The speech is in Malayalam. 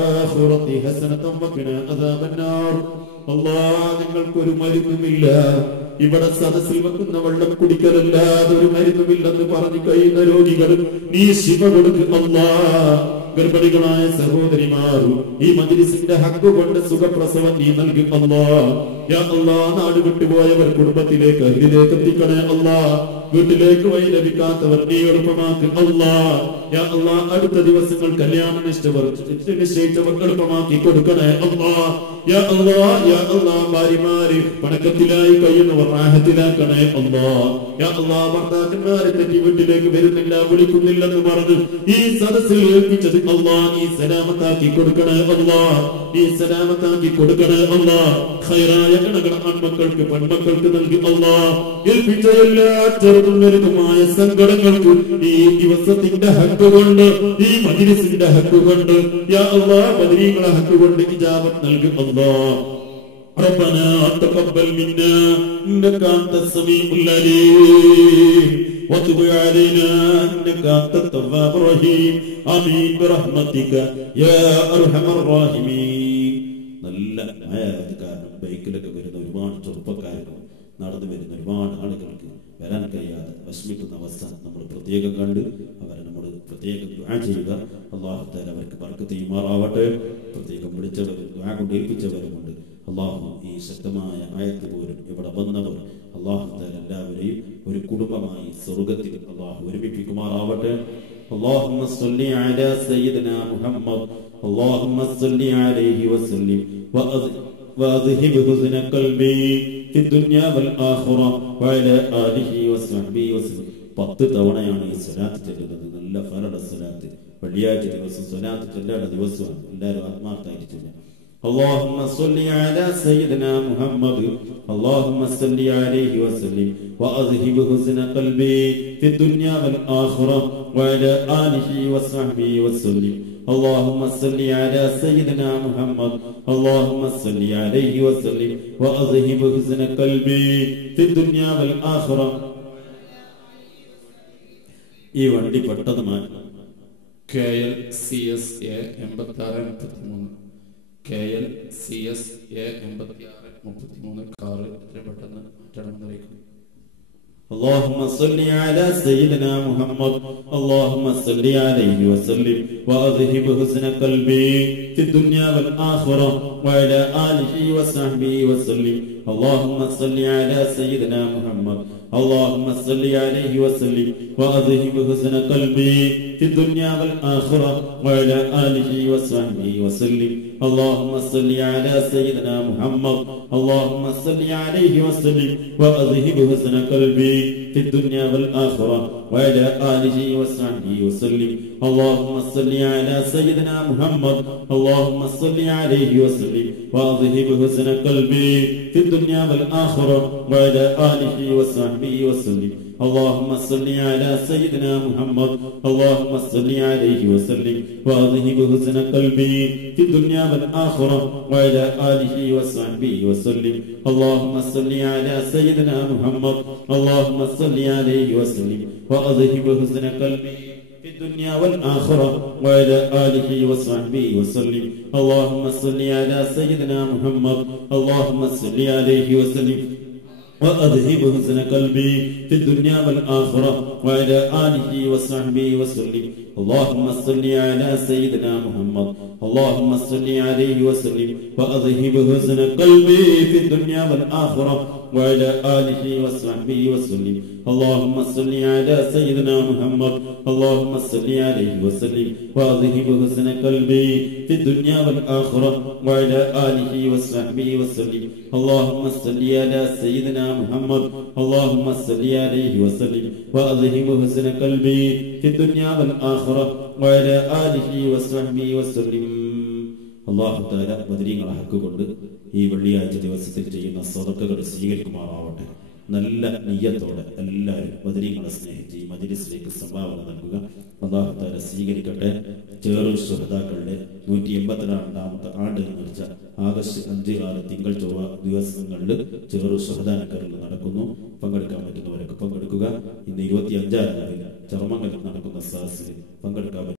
ആഖിറതി ഹസനതൻ വഖിനാ അദാബന്നാർ. അല്ലാഹ് നിങ്ങൾക്കൊരു മരുന്നുമില്ല, ഇവിടെ സദസ്സിൽ വെക്കുന്ന വെള്ളം കുടിക്കലല്ലാതെ ഒരു മരുന്നുമില്ലെന്ന് പറഞ്ഞു കഴിയുന്ന രോഗികൾ നീ ശിഫ കൊടുക്കുക അല്ലാഹ്. ഗർഭിണികളായ സഹോദരിമാർ ഈ മജ്ലിസിന്റെ ഹഖ് കൊണ്ട് സുഖപ്രസവം നീ നൽകുക അല്ലാഹ്. യാ അല്ലാഹ് നാട് വിട്ടുപോയവർ കുടുംബത്തിലേക്ക് അഹിലേക്ക് എത്തിക്കണേ അല്ലാഹ്. വീട്ടിലേക്ക് വഴി ലഭിക്കാത്തവർ നീ എളുപ്പമാക്കുക അല്ലാഹ്. യാ അല്ലാഹ് അടുത്ത ദിവസങ്ങൾ കല്യാണം നിശ്ചയിച്ചവർ എളുപ്പമാക്കി കൊടുക്കണേ അല്ലാഹ്. യാ അല്ലാഹ് യാ അല്ലാഹ് ഭാര്യമാര് പണക്കത്തിലായി കഴിയുന്നവർ റാഹത്തിലാക്കണേ അല്ലാഹ്. യാ അല്ലാഹ് ഭർത്താക്കന്മാരെ തെറ്റി വീട്ടിലേക്ക് വരുന്നില്ല, വിളിക്കുന്നില്ലെന്ന് പറഞ്ഞ് ഈ സദസ്സിൽ ഏൽപ്പിച്ചത് അല്ലാഹ് നീ സലാമത്താക്കി കൊടുക്കണേ അല്ലാഹ്. നീ സലാമത്താക്കി കൊടുക്കണേ അല്ലാഹ്. ഖൈറായ ഗണങ്ങൾ ആൺമക്കൾക്ക് പെൺമക്കൾക്ക് നൽകി അല്ലാഹ്. ഏൽപ്പിച്ച എല്ലാ ചെറുതും വലുതുമായ സങ്കടങ്ങൾക്ക് ഈ ദിവസത്തിന്റെ ഹക്ക് കൊണ്ട് ഈ മജ്ലിസിന്റെ ഹക്ക് കൊണ്ട് യാ അല്ലാഹ് ബദരീങ്ങളെ ഹക്ക് കൊണ്ട് ഇജാബത്ത് നൽകി അല്ലാഹ്. ربنا تقبل منا إنك أنت السميع العليم وتب علينا إنك أنت التواب الرحيم آمين برحمتك يا أرحم الراحمين. നല്ല ആയത് കാരണം ബൈക്കിലൊക്കെ വരുന്ന ഒരുപാട് ചെറുപ്പക്കാർക്ക് നടന്നു വരുന്ന ഒരുപാട് ആളുകൾക്ക് വരാൻ കഴിയാതെ വിഷമിക്കുന്ന അവസ്ഥ നമ്മൾ പ്രത്യേകം കണ്ട് അവരെ നമ്മൾ പ്രത്യേകം ദുആ ചെയ്യുക. അല്ലാഹു തആല അവർക്ക് ബർക്കത്ത് ചെയ്യുമാറാവട്ടെ. പ്രത്യേകം വിളിച്ചവരും ദുആ കൊണ്ട് ഏൽപ്പിച്ചവരുമുണ്ട്. അല്ലാഹു ഈ ശക്തമായ ആയത്ത് പോലും ഇവിടെ വന്നവർ അല്ലാഹു തആല എല്ലാവരെയും ഒരു കുടുംബമായി സ്വർഗ്ഗത്തിൽ അല്ലാഹു ഒരുമിപ്പിക്കുമാറാവട്ടെ. اللهم صل على سيدنا محمد اللهم صل عليه وسلم وأذهب حزن قلبي في الدنيا والآخرة وعلى آله وصحبه وسلم. 10 തവണയാണ് ഈ സ്വലാത്ത് ചൊല്ലുന്നത്. നല്ല ഫറദ് സ്വലാത്ത് വെള്ളിയാഴ്ച ദിവസം സ്വലാത്ത് ചൊല്ലേണ്ട ദിവസമാണ്. എല്ലാവരും ആത്മാർത്ഥമായിട്ട് ചൊല്ലുക. اللهم صل على سيدنا محمد اللهم صل عليه وسلم وأذهب حزن قلبي في الدنيا والآخرة وعلى آله وصحبه وسلم. اللهم صل على سيدنا محمد اللهم صل عليه وسلم وأذهب حزن قلبي في الدنيا والآخرة. ഈ വണ്ടി പെട്ടെന്ന് മാറ്റണം. KL CSA 8633 KL CSA 8633 car പെട്ടെന്ന് മാറ്റണമെന്ന് അറിയിക്കുന്നു. اللهم صل على سيدنا محمد اللهم صل عليه وسلم وأذهب حزن قلبي في الدنيا والآخرة وعلى آله وصحبه وسلم. اللهم صل على سيدنا محمد اللهم صل عليه وسلم وأذهب حزن قلبي في الدنيا والآخرة وعلى آله وصحبه وسلم. اللهم صل على سيدنا محمد اللهم صل عليه وسلم وأذهب حزن قلبي في الدنيا والآخرة وعلى آله وصحبه وسلم. اللهم صل على سيدنا محمد اللهم صل عليه وسلم وأذهب حزن قلبي في الدنيا والآخرة وعلى آله وصحبه وسلم. اللهم صل على سيدنا محمد اللهم صل عليه وسلم وأذهب حزن قلبي في الدنيا والآخرة وعلى آله وصحبه وسلم. اللهم صل على سيدنا محمد اللهم صل عليه وسلم وأذهب حزن قلبي في الدنيا والآخرة وعلى آله وصحبه وسلم. اللهم صل على سيدنا محمد اللهم صل عليه وسلم وأذهب حزن قلبي في الدنيا والآخرة وعلى آله وصحبه وسلم. اللهم صل على سيدنا محمد اللهم صل عليه وسلم وأذهب حزن قلبي في الدنيا والآخرة وعلى آله وصحبه وسلم. اللهم صل على سيدنا محمد اللهم صل عليه وسلم وأذهب حزن قلبي في الدنيا والآخرة وعلى آله وصحبه وسلم. اللهم صل على سيدنا محمد اللهم صل عليه وسلم وأذهب حزن قلبي في الدنيا والآخرة وعلى آله وصحبه وسلم. അല്ലാഹു തആല ബദരീങ്ങളെ ഹക്ക് കൊണ്ട് ഈ വെള്ളിയാഴ്ച ദിവസത്തിൽ ചെയ്യുന്ന സദഖകൾ സ്വീകരിക്കുമാറാവട്ടെ. നല്ല നിയ്യത്തോടെ എല്ലാവരും ബദരീങ്ങളെ സ്നേഹിച്ച് ഈ മജ്ലിസിലേക്ക് സംഭാവന നൽകുക. അല്ലാഹു തആല സ്വീകരിക്കട്ടെ. ചേറൂർ ശുഹദാക്കളുടെ 182ാമത്തെ ആണ്ട് നിർച്ച ആഗസ്റ്റ് 5 തിങ്കൾ ചൊവ്വ ദിവസങ്ങളിൽ ചേറൂർ ശുഹദാനക്കറിൽ നടക്കുന്നു. പങ്കെടുക്കാൻ പറ്റുന്നവരൊക്കെ പങ്കെടുക്കുക. ഇന്ന് 25 ചർമ്മങ്ങളിൽ നടക്കുന്ന സദസ്സിൽ പങ്കെടുക്കാൻ